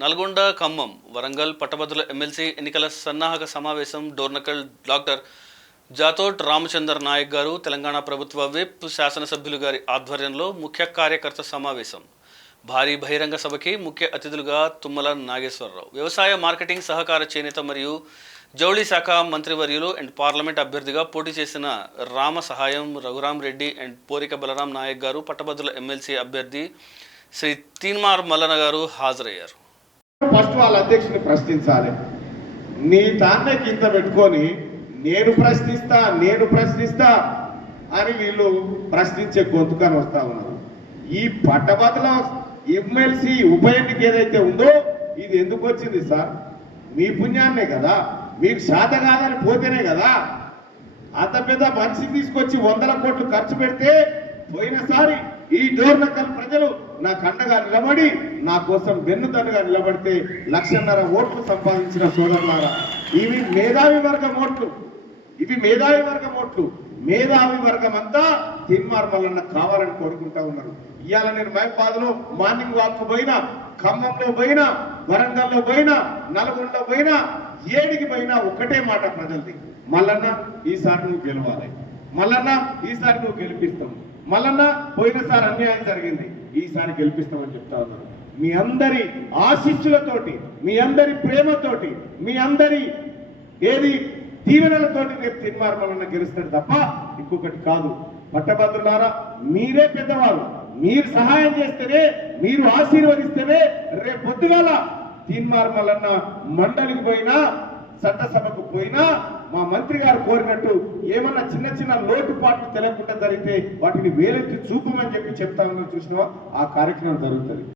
నల్గొండ ఖమ్మం వరంగల్ పట్టభద్రుల ఎమ్మెల్సీ ఎన్నికల సన్నాహక సమావేశం డోర్నకల్ డాక్టర్ జాతోట్ రామచందర్ నాయక్ గారు తెలంగాణ ప్రభుత్వ విప్ శాసనసభ్యులు గారి ఆధ్వర్యంలో ముఖ్య కార్యకర్త సమావేశం. భారీ బహిరంగ సభకి ముఖ్య అతిథులుగా తుమ్మల నాగేశ్వరరావు, వ్యవసాయ మార్కెటింగ్ సహకార చేనేత మరియు జౌళి శాఖ మంత్రివర్యులు అండ్ పార్లమెంట్ అభ్యర్థిగా పోటీ చేసిన రామ సహాయం రఘురామ్ రెడ్డి అండ్ పోరిక బలరాం నాయక్ గారు, పట్టభద్రుల ఎమ్మెల్సీ అభ్యర్థి శ్రీ తీన్మార్ మల్లన గారు హాజరయ్యారు. ఫస్ట్ వాళ్ళ అధ్యక్షుని ప్రశ్నించాలి. నీ తాన్నే కింద పెట్టుకొని నేను ప్రశ్నిస్తా అని వీళ్ళు ప్రశ్నించే గొంతుకని వస్తా ఉన్నారు. ఈ పట్టభద్రుల ఎమ్మెల్సీ ఉప ఎన్నిక ఏదైతే ఉందో ఇది ఎందుకు వచ్చింది సార్? మీ పుణ్యాన్నే కదా, మీకు శాత కాదని పోతేనే కదా. అంత పెద్ద మనిషిని తీసుకొచ్చి 100 కోట్లు ఖర్చు పెడితే పోయినసారి ఈ డోర్నకల్ ప్రజలు నా కండగా నిలబడి నా కోసం వెన్నుదన్నుగా నిలబడితే 1,50,000 ఓట్లు సంపాదించిన సోదరులారా, ఇవి మేధావి వర్గం ఓట్లు. మేధావి వర్గం అంతా తీన్మార్ మల్లన్న కావాలని కోరుకుంటా ఉన్నారు. ఇవాళ నేను మహబాద్లో మార్నింగ్ వాక్ పోయినా, ఖమ్మంలో పోయినా, వరంగల్లో పోయినా, నల్గొండలో పోయినా, ఏడికి పోయినా ఒక్కటే మాట ప్రజలది, మల్లన్న ఈసారి నువ్వు గెలవాలి, మల్లన్న ఈసారి నువ్వు గెలిపిస్తావు, మల్లన్న పోయినసారి అన్యాయం జరిగింది, ఈసారి గెలిపిస్తామని చెప్తా ఉన్నారు. మీ అందరి ఆశీస్సులతోటి, మీ అందరి ప్రేమతోటి, మీ అందరి దీవెనలతోటి రేపు తీన్మార్ మల్లన్న గెలుస్తాడు తప్ప ఇంకొకటి కాదు. పట్టభద్రులారా, మీరే పెద్దవారు, మీరు సహాయం చేస్తేనే, మీరు ఆశీర్వదిస్తేనే రేపు పొద్దుగాల తీన్మార్ మల్లన్న మండలికి పోయినా, చట్టసభకు పోయినా మా మంత్రి గారు కోరినట్టు ఏమన్నా చిన్న లోటుపాట్లు తెలియకుండా జరిగితే వాటిని వేలెత్తి చూపమని చెప్తా ఉన్నారు. చూసినావా, ఆ కార్యక్రమం జరుగుతుంది.